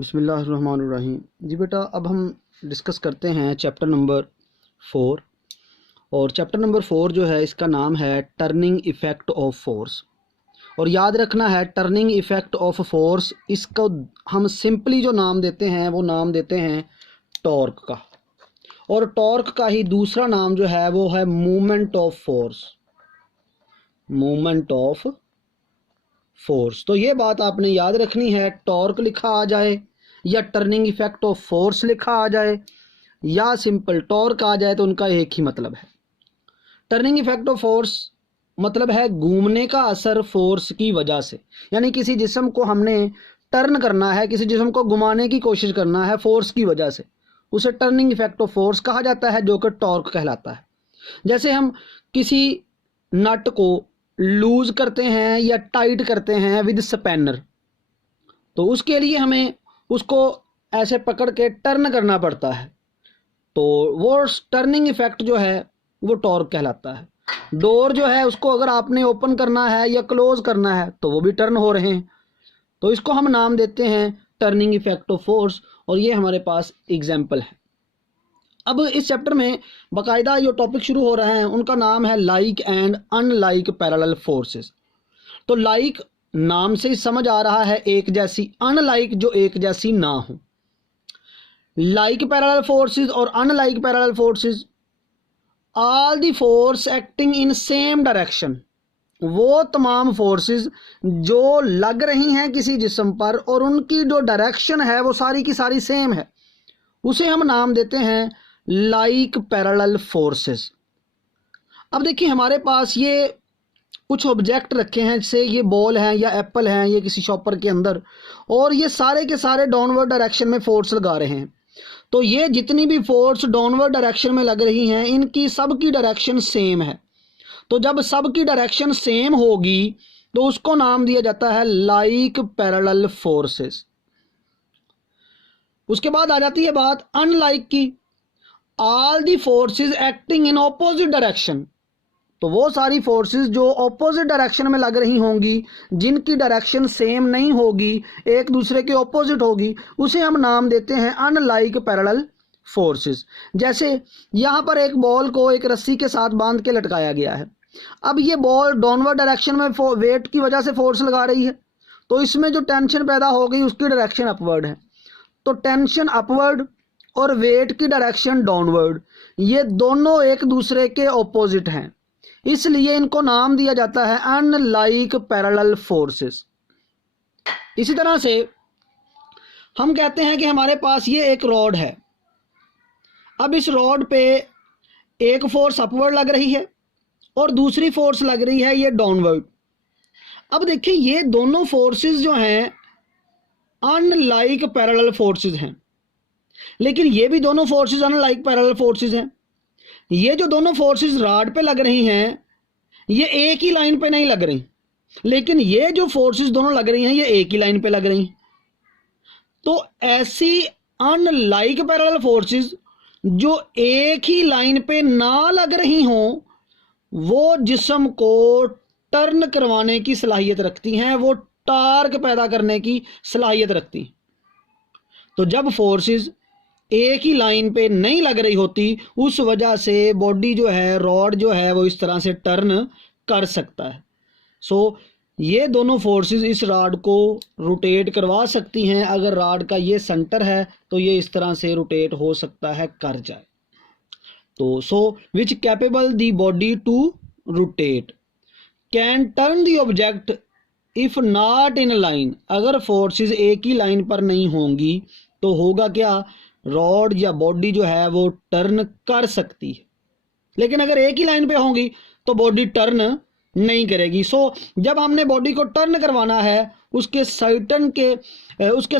बिस्मिल्लाहिर्रहमानिर्रहीम। जी बेटा, अब हम डिस्कस करते हैं चैप्टर नंबर 4। और चैप्टर नंबर 4 जो है, इसका नाम है टर्निंग इफ़ेक्ट ऑफ फोर्स। और याद रखना है, टर्निंग इफ़ेक्ट ऑफ फोर्स, इसको हम सिंपली जो नाम देते हैं वो नाम देते हैं टॉर्क का। और टॉर्क का ही दूसरा नाम जो है वो है movement of force. Movement of force. तो ये बात आपने याद रखनी है, टॉर्क लिखा आ जाए या टर्निंग इफेक्ट ऑफ फोर्स लिखा आ जाए या सिंपल टॉर्क आ जाए, तो उनका एक ही मतलब है। टर्निंग इफेक्ट ऑफ फोर्स मतलब है घूमने का असर फोर्स की वजह से, यानी किसी जिस्म को हमने टर्न करना है, किसी जिस्म को घुमाने की कोशिश करना है फोर्स की वजह से, उसे टर्निंग इफेक्ट ऑफ फोर्स कहा जाता है, जो कि टॉर्क कहलाता है। जैसे हम किसी नट को लूज करते हैं या टाइट करते हैं विद स्पैनर, तो उसके लिए हमें उसको ऐसे पकड़ के टर्न करना पड़ता है, तो वो टर्निंग इफेक्ट जो है वो टॉर्क कहलाता है। डोर जो है उसको अगर आपने ओपन करना है या क्लोज करना है तो वो भी टर्न हो रहे हैं, तो इसको हम नाम देते हैं टर्निंग इफेक्ट ऑफ फोर्स। और ये हमारे पास एग्जाम्पल है। अब इस चैप्टर में बाकायदा जो टॉपिक शुरू हो रहे हैं उनका नाम है like and unlike parallel forces. तो लाइक नाम से ही समझ आ रहा है एक जैसी, अनलाइक जो एक जैसी ना हो। लाइक पैरेलल फोर्सेस और unlike parallel forces, all the force acting in same direction, वो तमाम फोर्सेस जो लग रही हैं किसी जिस्म पर और उनकी जो डायरेक्शन है वो सारी की सारी सेम है, उसे हम नाम देते हैं लाइक पैरेलल फोर्सेस। अब देखिए, हमारे पास ये कुछ ऑब्जेक्ट रखे हैं, जैसे ये बॉल हैं या एप्पल हैं, ये किसी शॉपर के अंदर, और ये सारे के सारे डाउनवर्ड डायरेक्शन में फोर्स लगा रहे हैं। तो ये जितनी भी फोर्स डाउनवर्ड डायरेक्शन में लग रही हैं, इनकी सबकी डायरेक्शन सेम है। तो जब सबकी डायरेक्शन सेम होगी तो उसको नाम दिया जाता है लाइक पैरेलल फोर्सेस। उसके बाद आ जाती है बात अनलाइक की, all the forces acting in opposite direction. तो वो सारी फोर्सेस जो ऑपोजिट डायरेक्शन में लग रही होंगी, जिनकी डायरेक्शन सेम नहीं होगी, एक दूसरे के ऑपोजिट होगी, उसे हम नाम देते हैं अनलाइक पैरेलल फोर्सेस। जैसे यहाँ पर एक बॉल को एक रस्सी के साथ बांध के लटकाया गया है। अब ये बॉल डाउनवर्ड डायरेक्शन में वेट की वजह से फोर्स लगा रही है, तो इसमें जो टेंशन पैदा हो गई उसकी डायरेक्शन अपवर्ड है। तो टेंशन अपवर्ड और वेट की डायरेक्शन डाउनवर्ड, ये दोनों एक दूसरे के ऑपोजिट हैं, इसलिए इनको नाम दिया जाता है अनलाइक पैरेलल फोर्सेस। इसी तरह से हम कहते हैं कि हमारे पास ये एक रॉड है। अब इस रॉड पे एक फोर्स अपवर्ड लग रही है और दूसरी फोर्स लग रही है ये डाउनवर्ड। अब देखिए, ये दोनों फोर्सेस जो हैं अनलाइक पैरेलल फोर्सेस हैं, लेकिन ये भी दोनों फोर्सेस अनलाइक पैरेलल फोर्सेस हैं। ये जो दोनों फोर्सेस रॉड पे लग रही हैं ये एक ही लाइन पे नहीं लग रही, लेकिन ये जो फोर्सेस दोनों लग रही हैं ये एक ही लाइन पे लग रही हैं। तो ऐसी अनलाइक पैरेलल फोर्सेस जो एक ही लाइन पे ना लग रही हों, वो जिस्म को टर्न करवाने की सलाहियत रखती हैं, वो टार्क पैदा करने की सलाहियत रखती हैं। तो जब फोर्सेस एक ही लाइन पे नहीं लग रही होती, उस वजह से बॉडी जो है, रॉड जो है, वो इस तरह से टर्न कर सकता है। सो ये दोनों फोर्सेस इस रॉड को रोटेट करवा सकती हैं। अगर रॉड का ये सेंटर है तो ये इस तरह से रोटेट हो सकता है, कर जाए। तो so which capable the body to rotate can turn the object if not in line. अगर फोर्सेस एक ही लाइन पर नहीं होंगी तो होगा क्या, रॉड या बॉडी जो है वो टर्न कर सकती है, लेकिन अगर एक ही लाइन पे होंगी तो बॉडी टर्न नहीं करेगी। सो जब हमने बॉडी को टर्न करवाना है, उसके उसके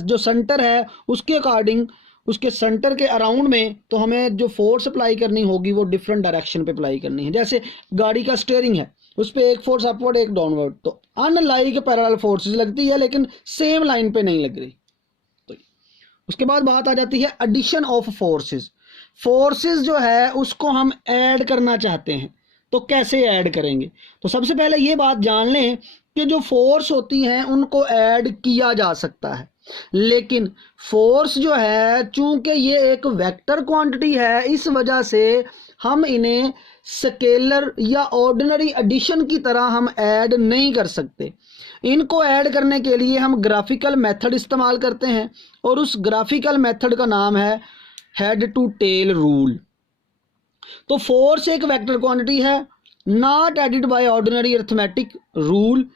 जो सेंटर है उसके अकॉर्डिंग, उसके सेंटर के अराउंड में, तो हमें जो फोर्स अप्लाई करनी होगी वो डिफरेंट डायरेक्शन पे अप्लाई करनी है। जैसे गाड़ी का स्टीयरिंग है, उस पर एक फोर्स अपवर्ड एक डाउनवर्ड, तो अनलाइक पैरेलल फोर्सेस लगती है लेकिन सेम लाइन पे नहीं लग रही। उसके बाद बात आ जाती है एडिशन ऑफ फोर्सेस। फोर्सेस जो है उसको हम ऐड करना चाहते हैं, तो कैसे ऐड करेंगे? तो सबसे पहले ये बात जान लें कि जो फोर्स होती हैं उनको ऐड किया जा सकता है। लेकिन फोर्स जो है, चूंकि ये एक वेक्टर क्वांटिटी है, इस वजह से हम इन्हें स्केलर या ऑर्डिनरी एडिशन की तरह हम ऐड नहीं कर सकते। इनको ऐड करने के लिए हम ग्राफिकल मेथड इस्तेमाल करते हैं और उस ग्राफिकल मेथड का नाम है हेड टू टेल रूल। तो फोर्स एक वेक्टर क्वांटिटी है, not added by ordinary arithmetic rule.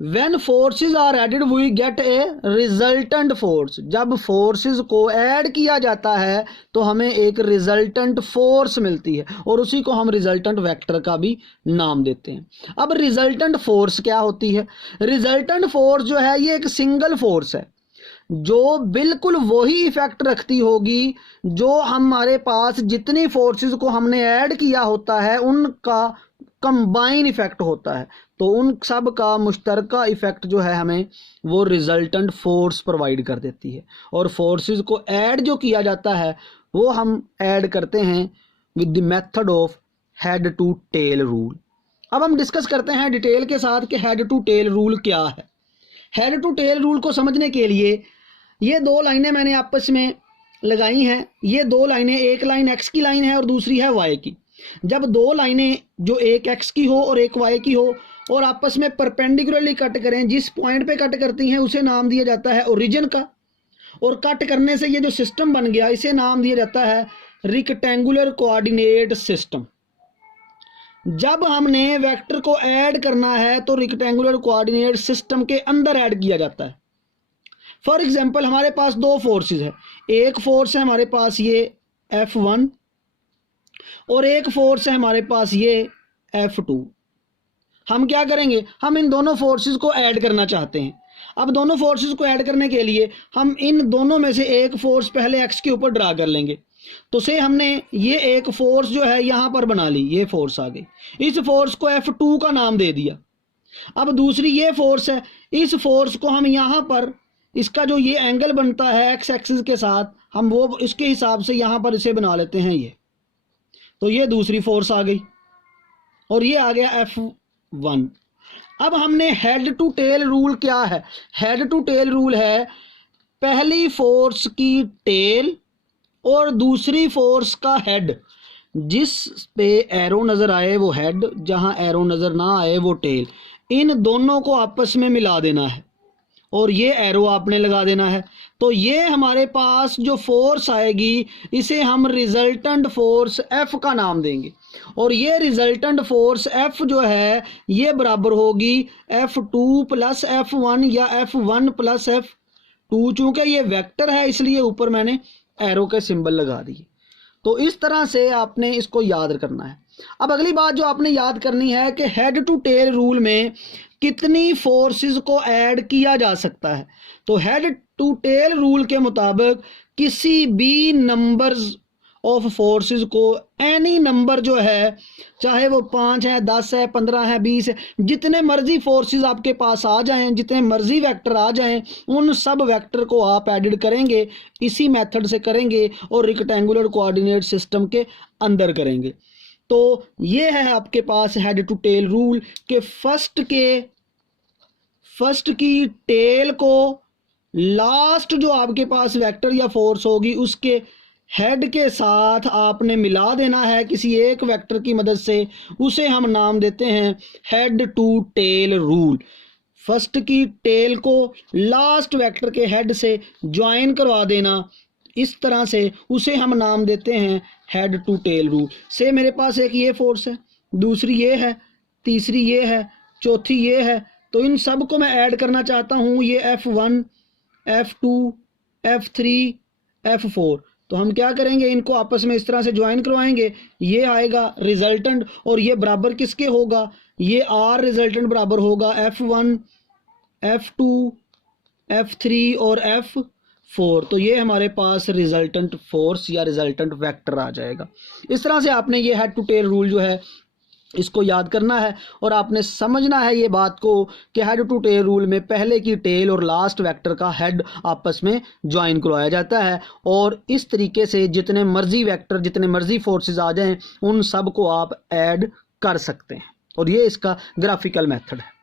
When forces are added we get a resultant force। जब फोर्सेस को ऐड किया जाता है तो हमें एक रिजल्टेंट फोर्स मिलती है और उसी को हम रिजल्टेंट वेक्टर का भी नाम देते हैं। अब रिजल्टेंट फोर्स क्या होती है? रिजल्टेंट फोर्स जो है ये एक सिंगल फोर्स है जो बिल्कुल वही इफेक्ट रखती होगी जो हमारे पास जितनी फोर्सेस को हमने ऐड किया होता है उनका कंबाइन इफेक्ट होता है। तो उन सब का मुश्तरका इफेक्ट जो है हमें वो रिजल्टेंट फोर्स प्रोवाइड कर देती है। और फोर्सेस को ऐड जो किया जाता है वो हम ऐड करते हैं with the method of head to tail rule. अब हम डिस्कस करते हैं डिटेल के साथ कि हेड टू टेल रूल क्या है। हेड टू टेल रूल को समझने के लिए ये दो लाइनें मैंने आपस में लगाई हैं। ये दो लाइनें, एक लाइन एक्स की लाइन है और दूसरी है वाई की। जब दो लाइनें जो एक एक्स की हो और एक वाई की हो और आपस में परपेंडिकुलरली कट करें, जिस पॉइंट पे कट करती हैं उसे नाम दिया जाता है ओरिजिन का। और कट करने से ये जो सिस्टम बन गया इसे नाम दिया जाता है रिक्टेंगुलर कोऑर्डिनेट सिस्टम। जब हमने वेक्टर को ऐड करना है तो रिक्टेंगुलर कोऑर्डिनेट सिस्टम के अंदर ऐड किया जाता है। फॉर एग्जांपल हमारे पास दो फोर्सेस है, एक फोर्स है हमारे पास ये F1 और एक फोर्स है हमारे पास ये F2। हम क्या करेंगे, हम इन दोनों फोर्सेस को ऐड करना चाहते हैं। अब दोनों फोर्सेस को ऐड करने के लिए हम इन दोनों में से एक फोर्स पहले एक्स के ऊपर ड्रा कर लेंगे। तो से हमने ये एक फोर्स जो है यहाँ पर बना ली, ये फोर्स आ गई। इस फोर्स को F2 का नाम दे दिया। अब दूसरी ये फोर्स है, इस फोर्स को हम यहाँ पर, इसका जो ये एंगल बनता है एक्स एक्सिस के साथ, हम वो इसके हिसाब से यहाँ पर इसे बना लेते हैं ये। तो ये दूसरी फोर्स आ गई और ये आ गया F1। अब हमने हेड टू टेल रूल क्या है? हेड टू टेल रूल है पहली फोर्स की टेल और दूसरी फोर्स का हेड। जिस पे एरो नजर आए वो हेड, जहां एरो नजर ना आए वो टेल। इन दोनों को आपस में मिला देना है और ये एरो आपने लगा देना है। तो ये हमारे पास जो फोर्स आएगी इसे हम रिजल्टेंट फोर्स F का नाम देंगे। और ये रिजल्टेंट फोर्स F जो है ये बराबर होगी F2 प्लस F1 या F1 प्लस F2। चूंकि ये वेक्टर है इसलिए ऊपर मैंने एरो के सिंबल लगा दिए। तो इस तरह से आपने इसको याद करना है। अब अगली बात जो आपने याद करनी है कि हेड टू टेल रूल में कितनी फोर्सेस को ऐड किया जा सकता है। तो हेड टू टेल रूल के मुताबिक किसी भी नंबर्स ऑफ फोर्सेस को, एनी नंबर जो है, चाहे वो 5 है, 10 है, 15 है, 20 है, जितने मर्जी फोर्सेस आपके पास आ जाएं, जितने मर्जी वेक्टर आ जाएं, उन सब वेक्टर को आप एडिड करेंगे, इसी मेथड से करेंगे और रिक्टेंगुलर कोऑर्डिनेट सिस्टम के अंदर करेंगे। तो ये है आपके पास हेड टू टेल रूल के फर्स्ट की टेल को लास्ट जो आपके पास वेक्टर या फोर्स होगी उसके हेड के साथ आपने मिला देना है किसी एक वेक्टर की मदद से। उसे हम नाम देते हैं head to tail rule. First की टेल को लास्ट वेक्टर के हेड से ज्वाइन करवा देना, इस तरह से उसे हम नाम देते हैं हेड टू टेल रूल। से मेरे पास एक ये फोर्स है, दूसरी ये है, तीसरी ये है, चौथी ये है। तो इन सब को मैं ऐड करना चाहता हूँ, ये F1, F2, F3, F4। तो हम क्या करेंगे, इनको आपस में इस तरह से ज्वाइन करवाएंगे। ये आएगा रिजल्टेंट और ये बराबर किसके होगा, ये R रिजल्टेंट बराबर होगा F1, F2, F3 और F4। तो ये हमारे पास रिजल्टेंट फोर्स या रिजल्टेंट वेक्टर आ जाएगा। इस तरह से आपने ये हेड टू टेल रूल जो है इसको याद करना है और आपने समझना है ये बात को कि हेड टू टेल रूल में पहले की टेल और लास्ट वेक्टर का हेड आपस में ज्वाइन करवाया जाता है और इस तरीके से जितने मर्जी वेक्टर, जितने मर्जी फोर्सेस आ जाएं, उन सब को आप ऐड कर सकते हैं। और ये इसका ग्राफिकल मेथड है।